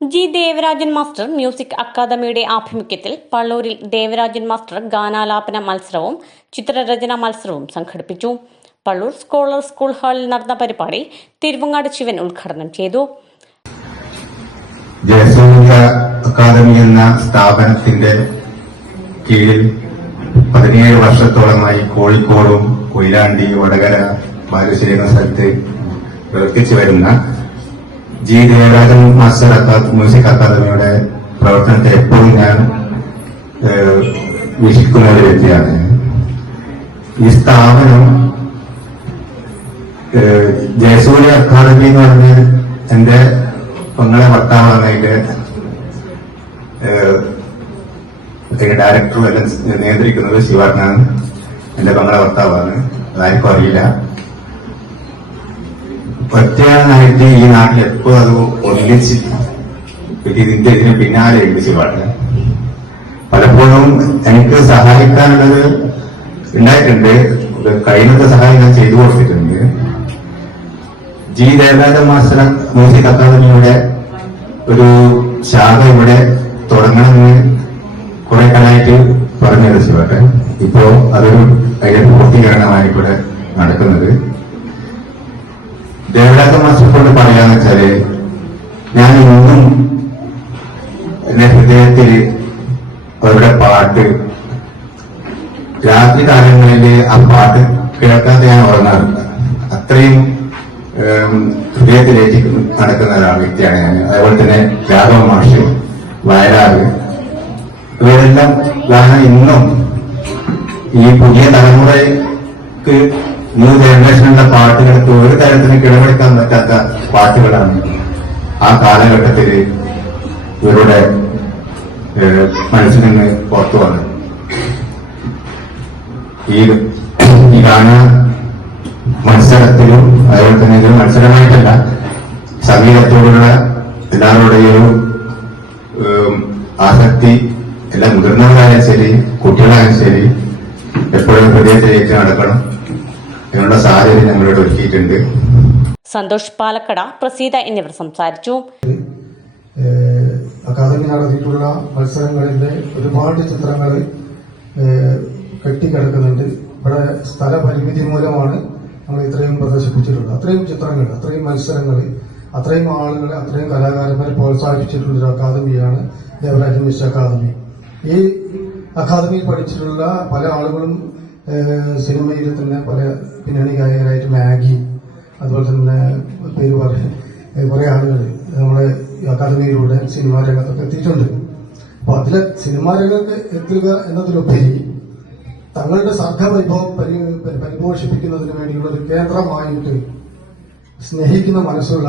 G Devarajan master music അക്കാദമിയുടെ ആഭിമുഖ്യത്തിൽ പള്ളൂരിൽ Devarajan master ഗാനാലാപന മത്സരവും ചിത്രരചനാ മത്സരവും സംഘടിപ്പിച്ചു. പള്ളൂർ സ്കോളർ സ്കൂൾ ഹാളിൽ നടന്ന പരിപാടി തിരുവങ്ങാട് ശിവൻ ഉദ്ഘാടനം ചെയ്തു. ജയസൂര്യ അക്കാദമി എന്ന സ്ഥാപനത്തിന്റെ കീഴിൽ 17 വർഷത്തോളമായി കോഴിക്കോടും കൊയിലാണ്ടി, വടകര, ബാലുശ്ശേരി എന്ന സ്ഥലത്ത് പ്രവർത്തിച്ചു വരുന്ന ജി ദേവരാജൻ മാസ്റ്റർ മ്യൂസിക് അക്കാദമിയുടെ പ്രവർത്തനത്തെ എപ്പോഴും ഞാൻ വീക്ഷിക്കുന്ന ഒരു വ്യക്തിയാണ്. ഈ സ്ഥാപനം ജയസൂര്യ അക്കാദമി എന്ന് പറഞ്ഞ് എന്റെ പെങ്ങളെ ഭർത്താവാണെങ്കിൽ ഡയറക്ടറും എല്ലാം നിയന്ത്രിക്കുന്നത് ശിവാട്ടനാണ്. എന്റെ പെങ്ങളെ ഭർത്താവാണ്. അതാർക്കും അറിയില്ല. ഒറ്റയാളായിട്ട് ഈ നാട്ടിൽ എപ്പോഴും അത് ഒന്നിച്ച് ഇതിന് പിന്നാലെ ഉണ്ട് ശിവാട്ടൻ. പലപ്പോഴും എനിക്ക് സഹായിക്കാനുള്ളത് ഉണ്ടായിട്ടുണ്ട്. കഴിയുന്നത് സഹായം ഞാൻ ചെയ്തു കൊടുത്തിട്ടുണ്ട്. ജി ദേവരാജൻ മാസ്റ്റർ മ്യൂസിക് അക്കാദമിയുടെ ഒരു ശാഖ ഇവിടെ തുടങ്ങണമെന്ന് കുറെ കാലമായിട്ട് പറഞ്ഞത് ശിവാട്ടൻ. ഇപ്പോ അതൊരു അതിന്റെ പൂർത്തീകരണമായിക്കൂടെ നടക്കുന്നത്. ദേവരാജൻ മാസ്റ്റർ കൊണ്ട് പറയാന്ന് വെച്ചാല്, ഞാൻ ഇന്നും എന്റെ ഹൃദയത്തിൽ അവരുടെ പാട്ട് രാത്രി കാലങ്ങളിൽ ആ പാട്ട് കേൾക്കാതെ ഞാൻ ഉറങ്ങാറില്ല. അത്രയും ഹൃദയത്തിലേക്ക് നടക്കുന്ന വ്യക്തിയാണ് ഞാൻ. അതുപോലെ തന്നെ രാഘവ മാഷ്, വയലാറ്, ഇവരെല്ലാം ഗാനം ഇന്നും ഈ പുതിയ തലമുറയ്ക്ക് ന്യൂ ജനറേഷനുള്ള പാട്ടുകൾക്ക് ഒരു തരത്തിന് കിടമെടുക്കാൻ പറ്റാത്ത പാട്ടുകളാണ് ആ കാലഘട്ടത്തിൽ ഇവരുടെ മനസ്സിൽ നിന്ന് പുറത്തു വന്നത്. ഈ ഗാന മത്സരത്തിലും അതുപോലെ തന്നെ ഇതൊരു മത്സരമായിട്ടല്ല, സംഗീതത്തോടുള്ള എല്ലാവരുടെയും ആസക്തി എല്ലാ മുതിർന്നവരായാലും ശരി, കുട്ടികളായാലും ശരി, എപ്പോഴും ഹൃദയത്തിലേക്ക് നടക്കണം എന്നുള്ള സാഹചര്യം ഞങ്ങളിവിടെ ഒരുക്കിയിട്ടുണ്ട്. സന്തോഷ് പാലക്കട, പ്രസീത എന്നിവർ സംസാരിച്ചു. അക്കാദമി നടത്തിയിട്ടുള്ള മത്സരങ്ങളിലെ ഒരുപാട് ചിത്രങ്ങൾ കെട്ടിക്കിടക്കുന്നുണ്ട്. ഇവിടെ സ്ഥലപരിമിതി മൂലമാണ് നമ്മൾ ഇത്രയും പ്രദർശിപ്പിച്ചിട്ടുള്ളത്. അത്രയും ചിത്രങ്ങൾ, അത്രയും മത്സരങ്ങൾ, അത്രയും ആളുകളെ, അത്രയും കലാകാരന്മാരെ പ്രോത്സാഹിപ്പിച്ചിട്ടുള്ള ഒരു അക്കാദമിയാണ് ദേവരാജൻ മ്യൂസിക് അക്കാദമി. ഈ അക്കാദമിയിൽ പഠിച്ചിട്ടുള്ള പല ആളുകളും സിനിമയിൽ തന്നെ പല പിന്നണി ഗായകരായിട്ട് മാഗി, അതുപോലെ തന്നെ പേര് കുറെ ആളുകൾ നമ്മുടെ അക്കാദമിയിലൂടെ സിനിമാ രംഗത്തൊക്കെ എത്തിയിട്ടുണ്ട്. അപ്പൊ അതിലെ സിനിമാ രംഗത്ത് എത്തുക എന്നതിലുപരി തങ്ങളുടെ സർഗവൈഭവം പരിപോഷിപ്പിക്കുന്നതിന് വേണ്ടിയുള്ള ഒരു കേന്ദ്രമായിട്ട് സ്നേഹിക്കുന്ന മനസ്സുള്ള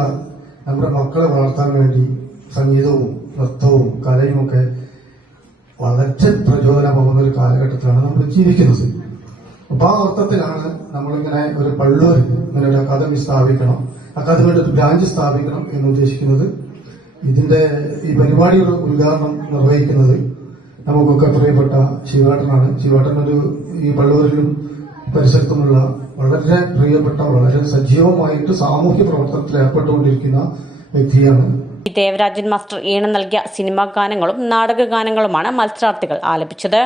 നമ്മുടെ മക്കളെ വളർത്താൻ വേണ്ടി സംഗീതവും നൃത്തവും കലയുമൊക്കെ വളരെ പ്രചോദനമാകുന്ന ഒരു കാലഘട്ടത്തിലാണ് നമ്മൾ ജീവിക്കുന്നത്. അപ്പൊ ആ അർത്ഥത്തിലാണ് നമ്മളിങ്ങനെ ഒരു പള്ളൂർ ഇങ്ങനെ ഒരു അക്കാദമി സ്ഥാപിക്കണം, അക്കാദമിയുടെ ഒരു ബ്രാഞ്ച് സ്ഥാപിക്കണം എന്ന് ഉദ്ദേശിക്കുന്നത്. ഇതിന്റെ ഈ പരിപാടിയുടെ ഉദ്ഘാടനം നിർവഹിക്കുന്നത് നമുക്കൊക്കെ പ്രിയപ്പെട്ട ശിവാട്ടനാണ്. ശിവാട്ടനൊരു ഈ പള്ളൂരിലും പരിസരത്തുമുള്ള വളരെ പ്രിയപ്പെട്ട, വളരെ സജീവമായിട്ട് സാമൂഹ്യ പ്രവർത്തനത്തിൽ ഏർപ്പെട്ടുകൊണ്ടിരിക്കുന്ന വ്യക്തിയാണ്. ദേവരാജൻ മാസ്റ്റർ ഈണം നൽകിയ സിനിമാ ഗാനങ്ങളും നാടക ഗാനങ്ങളുമാണ് മത്സരാർത്ഥികൾ ആലപിച്ചത്.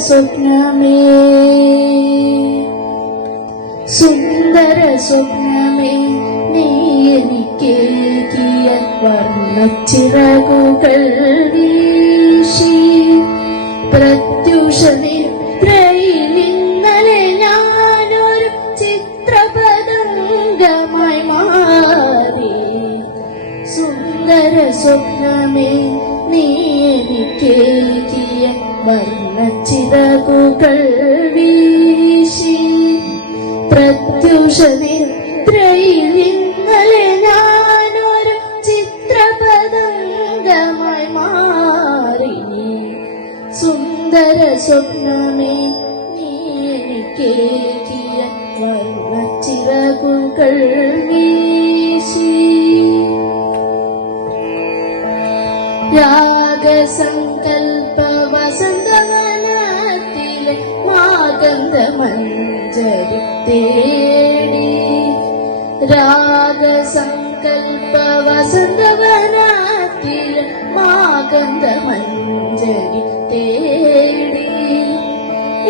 സ്വപ്നമേ സുന്ദര സ്വപ്നമേ നീ എനിക്കേകിയ വർണ്ണച്ചിറകുകൾ വീശി പ്രത്യുഷ നിദ്രയിൽ ഇന്നലെ ഞാനൊരു ചിത്രപതംഗമായി മാറി സുന്ദര സ്വപ്നമേ നീ എനിക്കേകിയ വർണ്ണച്ചിറകുകൾ വീശി പ്രത്യുഷ നിദ്രയിൽ ഇന്നലെ ഞാനൊരു ചിത്രപതംഗമായി മാറി സുന്ദര സ്വപ്നമേ നീ എനിക്കേകിയ വർണ്ണച്ചിറകുകൾ വീശി രാഗസങ്കൽപ്പ വസന്തവനത്തിലെ മാഗന്ധമഞ്ജരി തേടി രാഗസങ്കൽപ്പ വസന്തവനത്തിലെ മാഗന്ധമഞ്ജരി തേടി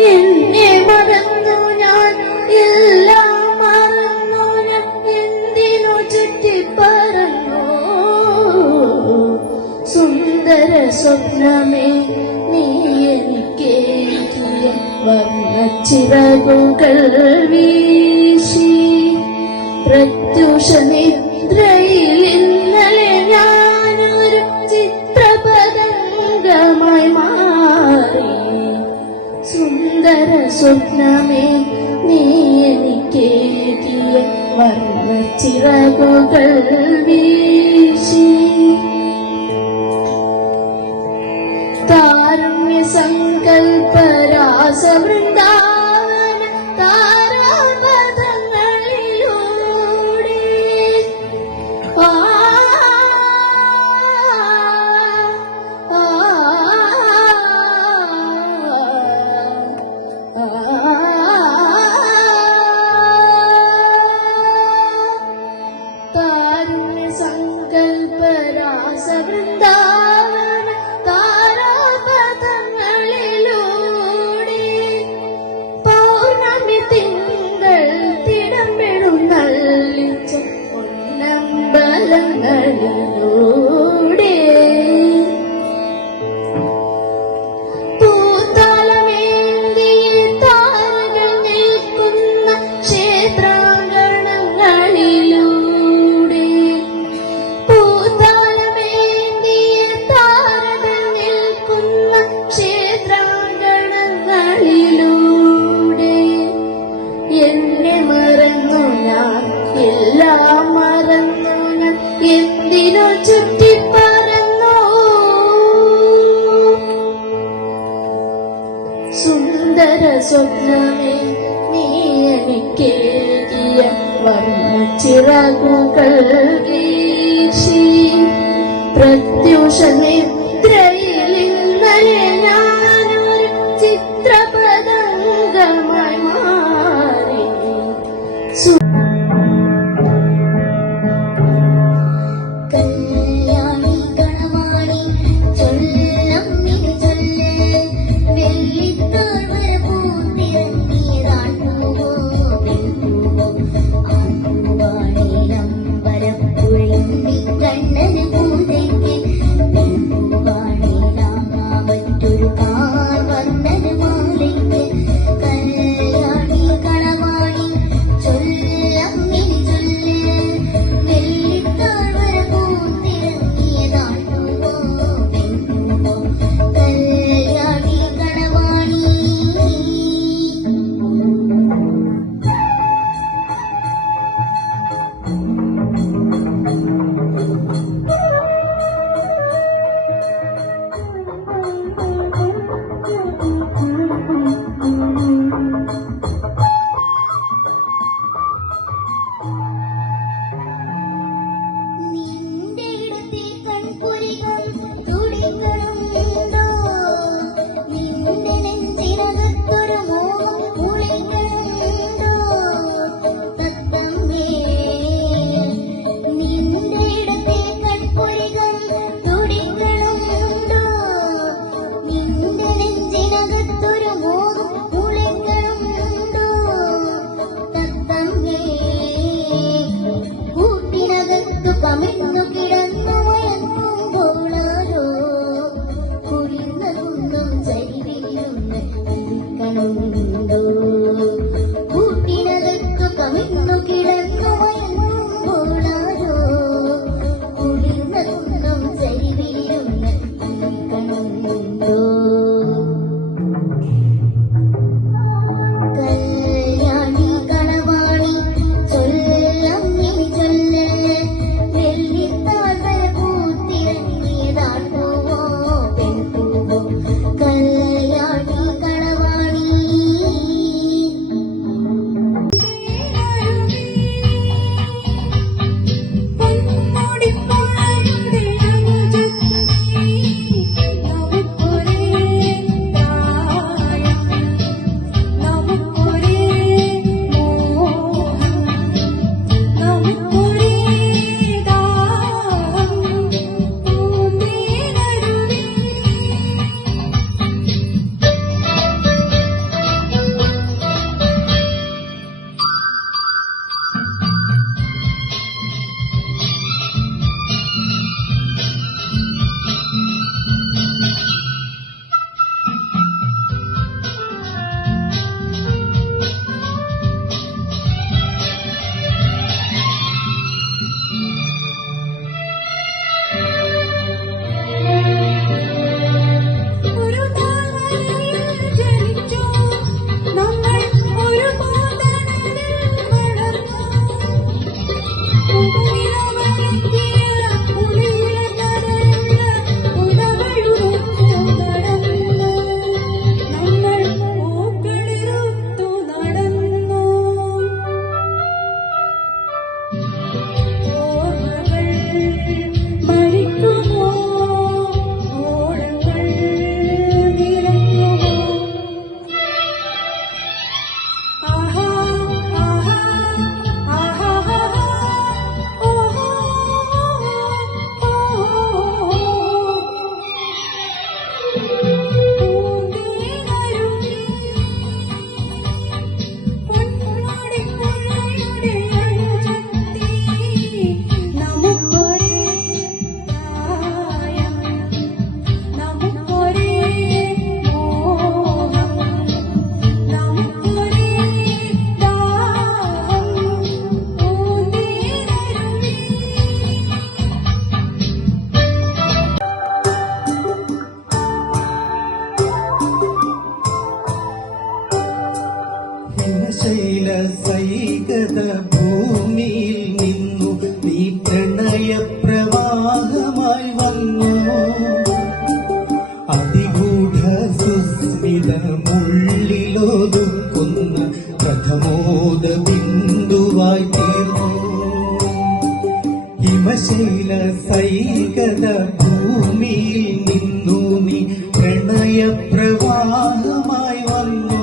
എന്നെ മറന്നു ഞാൻ എല്ലാം മറന്നു ഞാൻ എന്തിനു ചുറ്റിപ്പറന്നു സുന്ദര സ്വപ്നമേ നീ എനിക്കേകിയ വർണ്ണച്ചിറകുകൾ വീശി പ്രത്യുഷ നിദ്രയിൽ ഇന്നലെ ഞാനൊരു ചിത്രപതംഗമായി മാറി സുന്ദര സ്വപ്നമേ നീ എനിക്കേകിയ വർണ്ണച്ചിറകുകൾ വീശി താരുണ്യ സങ്കൽപ്പ രാസവൃന്ദാവന താരാപഥങ്ങളിലൂടെ താരുണ്യ സങ്കൽപ്പ രാസവൃന്ദാവന താരാപഥങ്ങളിലൂടെ പൗർണമി തിങ്കൾ തിടമെഴുന്നള്ളിച്ച പൊന്നമ്പലങ്ങളിലൂടെ പൂത്താലമേന്തിയ താരകൾ നിൽക്കുന്ന ക്ഷേത്രാങ്കണങ്ങളിലൂടെ പൂത്താലമേന്തിയ താരകൾ നിൽക്കുന്ന ക്ഷേത്രാങ്കണങ്ങളിലൂടെ എന്നെ മറന്നു ഞാൻ എല്ലാം മറന്നു ഞാൻ എന്തിനു ചുറ്റിപ്പറന്നു സുന്ദര സ്വപ്നമേ നീ എനിക്കേകിയ വർണ്ണച്ചിറകുകൾ വീശി പ്രത്യുഷ നിദ്രയിൽ ഇന്നലെ ഞാനൊരു ചിത്രപതംഗമായി മാറി കല്യാണി കണവാണി ചൊല്ലമ്മിനി ചൊല്ല് വെള്ളിത്താഴ്വര പൂത്തിറങ്ങിയതാൺപൂവോ പെൺപൂവോ ആൺപൂവാണേ നമ്പരപ്പുഴയുണ്ടി കണ്ണന് പൂതയ്ക്ക് പെൺപൂ സൈകത ഭൂമിയിൽ നിന്നു നീ പ്രണയപ്രവാഹമായി വന്നു അതിഗൂഢ സുസ്മിതമുള്ളിലൊതുക്കുന്ന പ്രഥമോദ ബിന്ദുവായി തീർന്നു ഹിമശൈല സൈകത ഭൂമിയിൽ നിന്നു നീ പ്രണയപ്രവാഹമായി വന്നു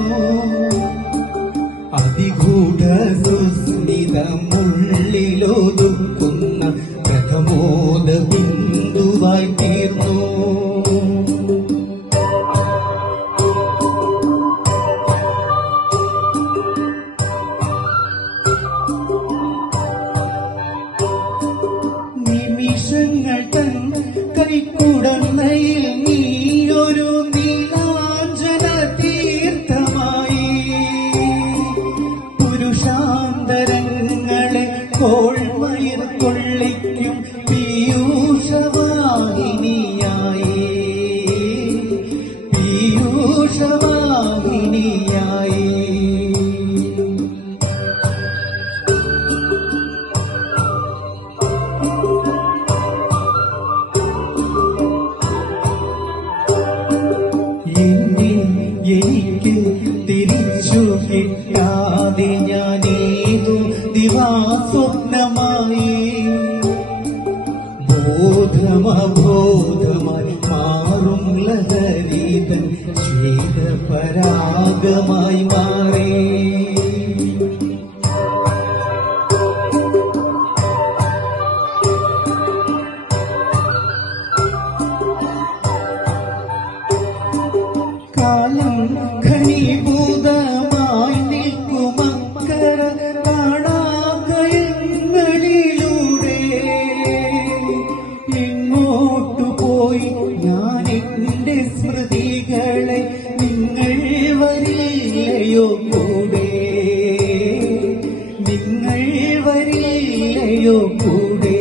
അതിഗൂഢ സുസ്മിതമുള്ളിലൊതുക്കുന്ന പ്രഥമോദ ബിന്ദുവായി തീർന്നു നിമിഷങ്ങൾ തൻ കൈക്കുടന്നയിൽ നീയൊരു നീലാഞ്ജന തീർത്ഥമായി പുരുഷാന്തരങ്ങളെ കോൾമയിർ കൊള്ളിക്കും പീയൂഷവാഹിനിയായി പീയൂഷവാഹിനിയായി എനിക്ക് തിരിച്ചു കിട്ടാതെ ഞാനേതു ദിവാസ്വപ്നമായി ബോധമബോധമായി മാറും ലഹരീതൻ ശ്വേതപരാഗമായി മാറി കാലം ഘനീഭൂതമായി നിൽക്കുമക്കര കാണാകയങ്ങളിലൂടെ ഇങ്ങോട്ടു പോയി ഞാൻ എന്റെ സ്മൃതികളെ നിങ്ങൾ വരില്ലയോ കൂടെ നിങ്ങൾ വരില്ലയോ കൂടെ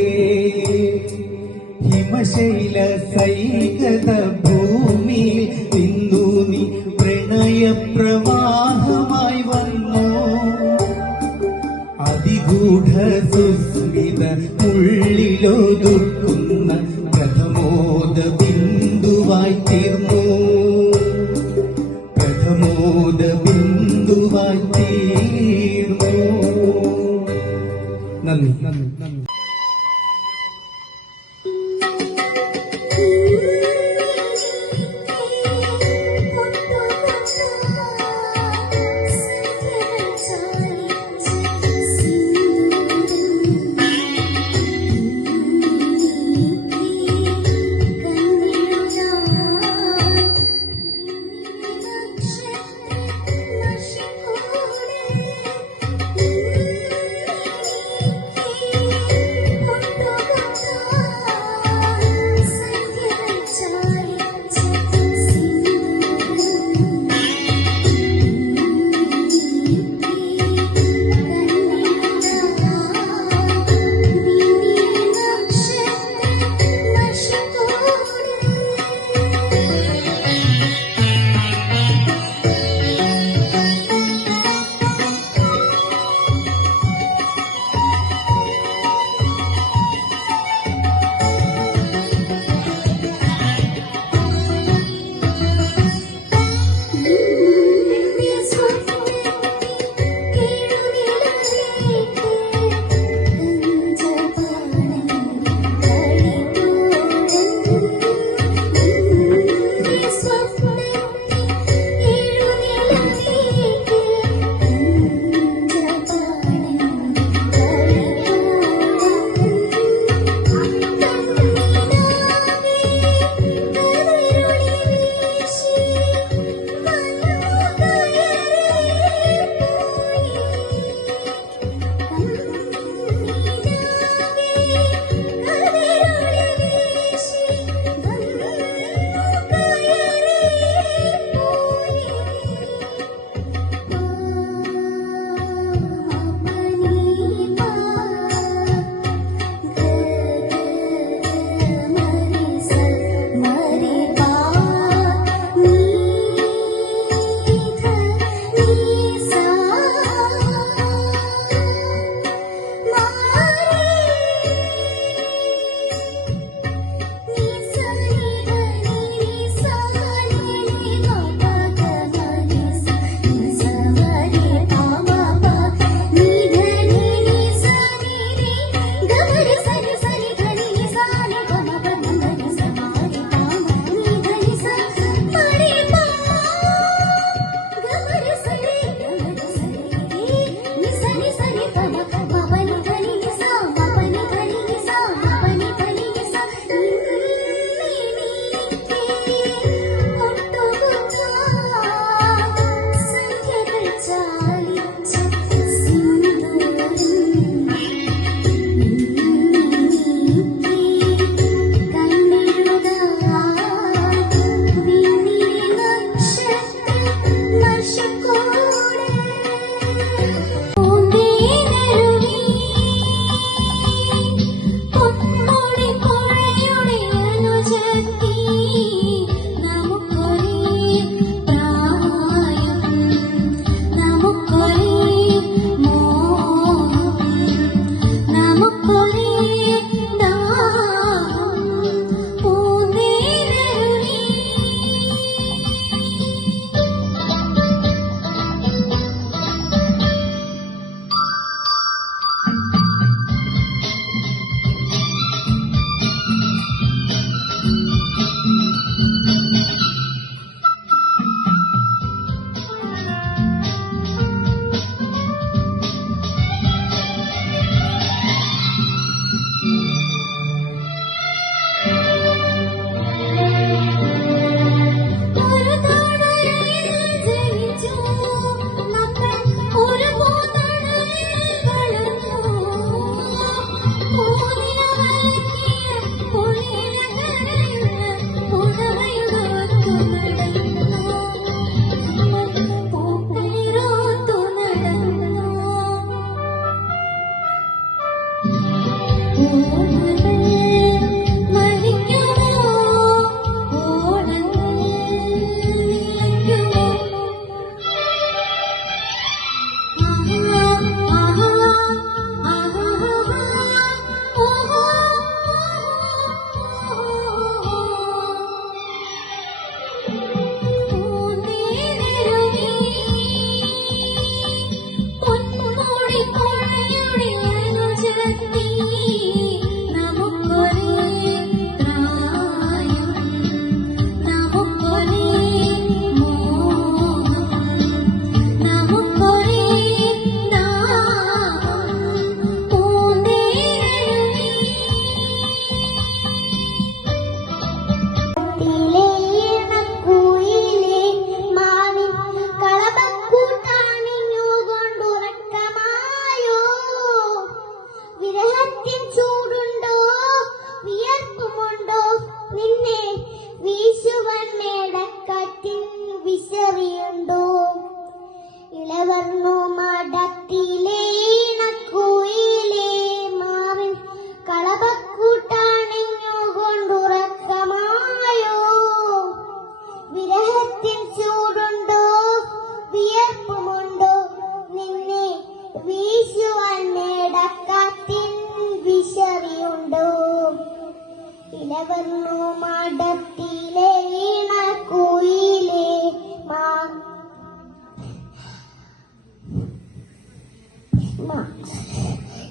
ഹിമശൈല സൈകത ഭൂമിയിൽ നിന്നു നീ പ്രണയപ്രവാഹമായി വന്നു അതിഗൂഢ സുസ്മിത ഉള്ളിലൊതുക്കുന്ന പ്രഥമോദ ബിന്ദുവായി തീർന്നു പ്രഥമോദ ബിന്ദുവായി തീർന്നു നന്ദി നന്ദി ും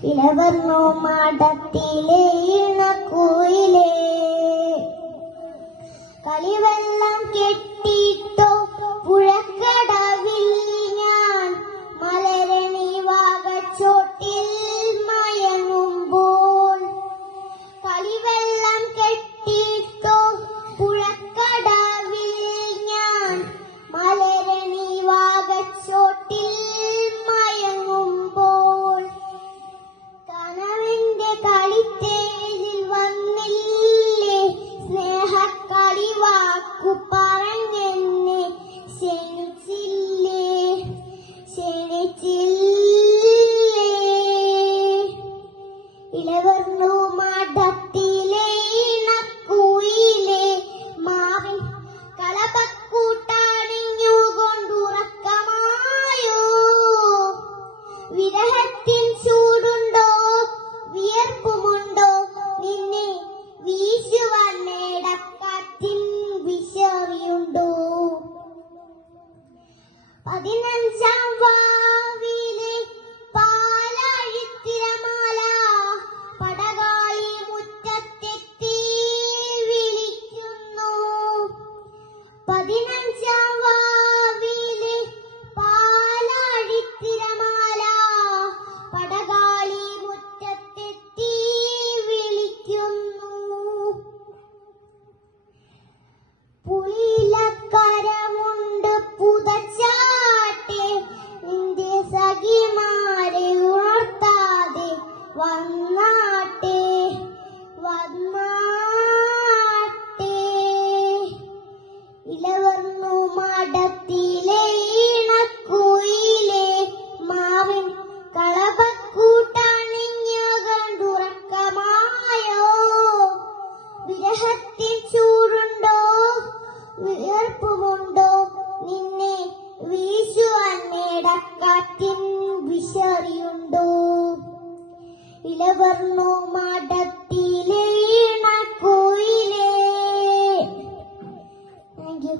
ഇലവർന്നു മാടത്തിലെ ഇണക്കുയിലേ കളിവെള്ളം കെട്ടിട്ടോ പുഴക്കടവിൽ ഞാൻ മലരണി വാകച്ചോട്ടിൽ മയങ്ങുമ്പോൾ കളിവെള്ളം കെട്ടിട്ടോ പുഴക്കടവിൽ ഞാൻ മലരണി വാകച്ചോട്ടിൽ മയങ്ങുമ്പോൾ കനവിന്റെ കളിത്തേരിൽ വന്നില്ലേ സ്നേഹക്കളി വാക്കു പറഞ്ഞെന്നെ ക്ഷണിച്ചില്ലേ ഇലവർന്നു മഠത്തിലെ ഇണക്കുയിലെ മാവിൻ കളപക്കൂട്ടണിഞ്ഞുകൊണ്ടുറക്കമായോ വിരഹത്തിൻ ചൂടുണ്ടോ വിയർപ്പുമുണ്ടോ നിന്നെ വീശുവാൻ മേടക്കാറ്റിൻ വിശറിയുണ്ടോ 15-ാം വാവിലെ പാലാഴിത്തിരമാല പടകാളി മുറ്റത്തെത്തി വിളിക്കുന്നു 15-ാം വാവിലെ പാലാഴിത്തിരമാല പടകാളി ഇലവർന്നു മാടത്തിലെ ഇണക്കുയിലേ. Thank you.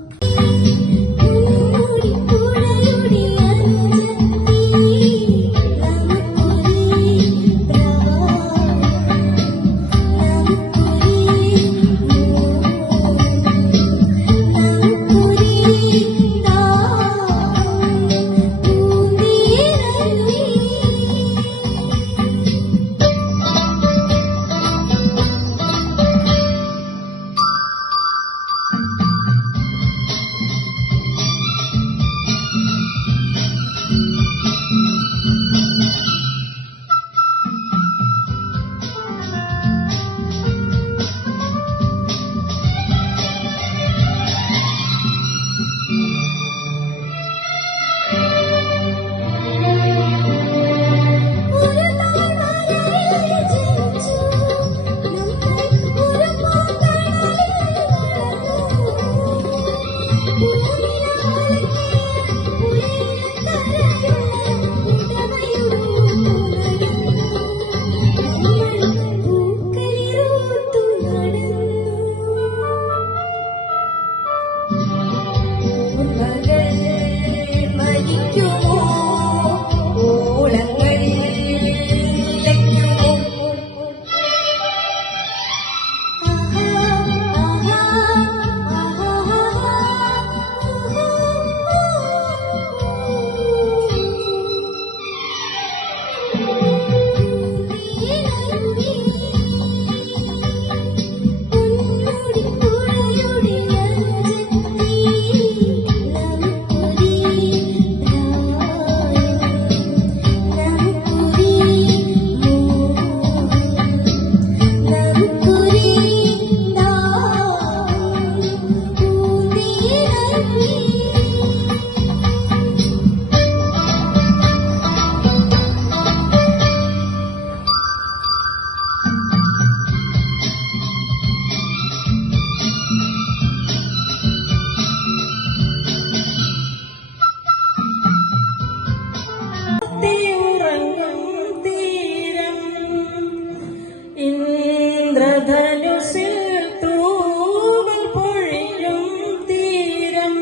ഇന്ദ്രധനുസിൽ തൂവൽ പൊഴിയും തീരം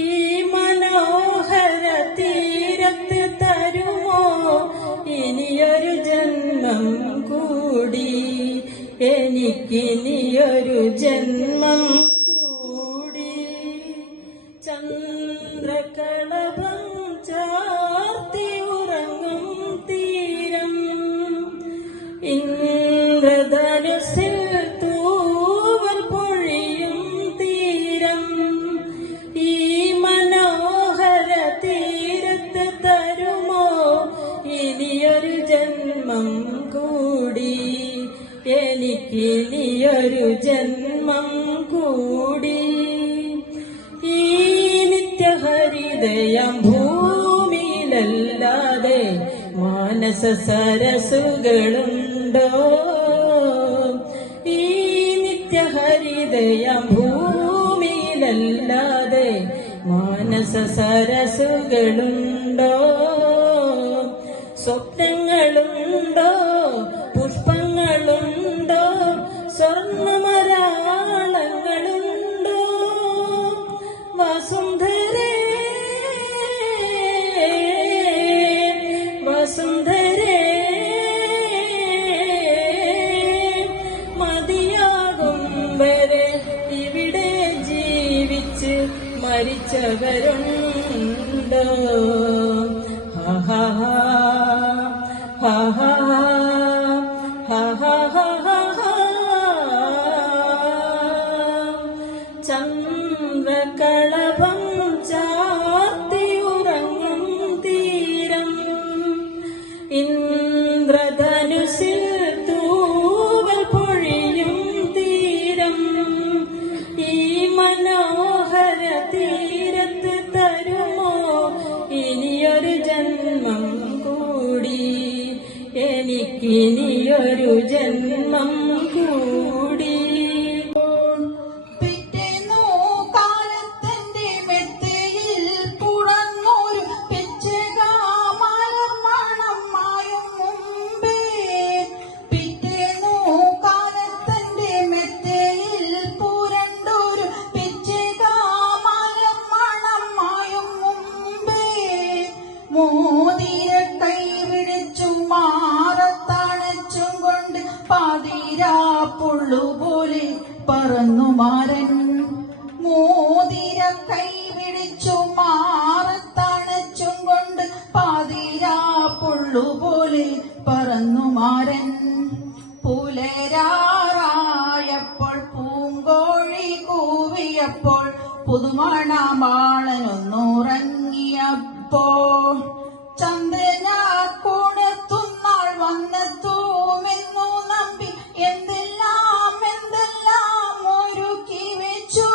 ഈ മനോഹര തീരത്ത് തരുമോ ഇനിയൊരു ജന്മം കൂടി എനിക്കിനിയൊരു ജന്മം കൂടി ചന്ദ്രകളഭം ചാർത്തി ഉറങ്ങും തീരം ഇന്ദ്രധനുസിൽ തൂവൽ പൊഴിയും തീരം ഈ മനോഹര തീരത്ത് തരുമോ ഇനിയൊരു ജന്മം കൂടി എനിക്കിനിയൊരു ജന്മം കൂടി ഈ നിത്യഹരിതയം ഭൂമിയിലല്ലാതെ മാനസ സരസുകളുണ്ടോ ഈ നിത്യഹരിതയം ഭൂമിയിലല്ലാതെ മാനസ സരസുകളുണ്ടോ സ്വപ്നങ്ങളുണ്ടോ പുഷ്പങ്ങളുണ്ടോ സ്വർണ്ണമരാളങ്ങളുണ്ടോ വസുന്ധരേ വസുന്ധരേ മതിയാകും വരെ ഇവിടെ ജീവിച്ച് മരിച്ചവരുണ്ടോ ഹാ ഹാ ഹാ ഹാ ഹാ ഹാ ഹാ ഹാ ചന്ദ്രകളഭം ചാർത്തി ഉറങ്ങും തീരം ഇന്ദ്രധനുസിൽ തൂവൽ പൊഴിയും തീരം ഈ മനോഹര തീരത്ത് തരുമോ ഇനിയൊരു ജന്മം കൂടി എനിക്കിനിയൊരു ജന്മം കൂടി പിറ്റേന്നു കാലത്തിന്റെ മെത്തയിൽ പുടന്നൊരു പിച്ചകാമലർമണം മായും മുമ്പേ മോതിര കൈ വിളിച്ചു മാറത്തണച്ചും കൊണ്ട് പാതിരാ പുള്ളുപോലെ പറന്നു മാരൻ. മോതിര കൈ വിളിച്ചു മാറത്തണച്ചും കൊണ്ട് പാതിരാ പുള്ളുപോലെ പറന്നു മാരൻ. പുലരാറായപ്പോൾ പൂങ്കോഴി കൂവിയപ്പോൾ പുതുമണമാളനൊന്നുറങ്ങിയപ്പോൾ ചന്ദ്രനാക്കുണത്തുന്നാൾ വന്നെത്തുമെന്നു നമ്പി എന്തെല്ലാം ഒരുക്കി വെച്ചു.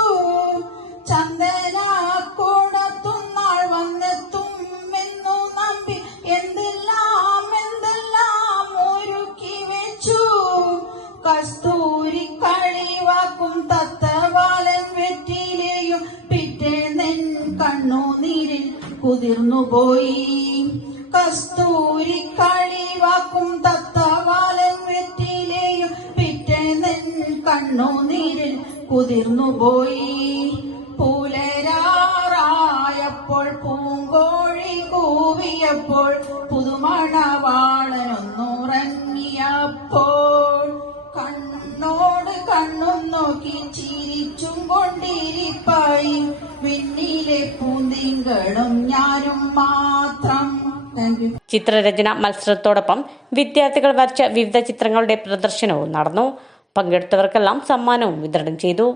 ചന്ദ്രനാക്കുണത്തുന്നാൾ വന്നെത്തുമെന്നു നമ്പി എന്തെല്ലാം ഒരുക്കി വെച്ചു. കസ്തൂരി കളിവാക്കും തത്തവാലൻ വെറ്റിലെയും പിറ്റേന്നെൻ കണ്ണുനീരിൽ കുതിർന്നുപോയി. കസ്തൂരി കളിവാക്കും തത്തവാലൻ വെറ്റിലെയും പിറ്റേന്നെൻ കണ്ണുനീരിൽ കുതിർന്നുപോയി. പുലരാറായപ്പോൾ പൂങ്കോഴി കൂവിയപ്പോൾ പുതുമണവാളനൊന്നുറങ്ങിയപ്പോൾ കണ്ണോട് കണ്ണും നോക്കി ചിരിച്ചും കൊണ്ടിരിപ്പായി വിണ്ണിലെ പൂന്തിങ്കളും ഞാനും മാത്രം. ചിത്രരചന മത്സരത്തോടൊപ്പം വിദ്യാർത്ഥികൾ വരച്ച വിവിധ ചിത്രങ്ങളുടെ പ്രദർശനവും നടന്നു. പങ്കെടുത്തവർക്കെല്ലാം സമ്മാനവും വിതരണം ചെയ്തു.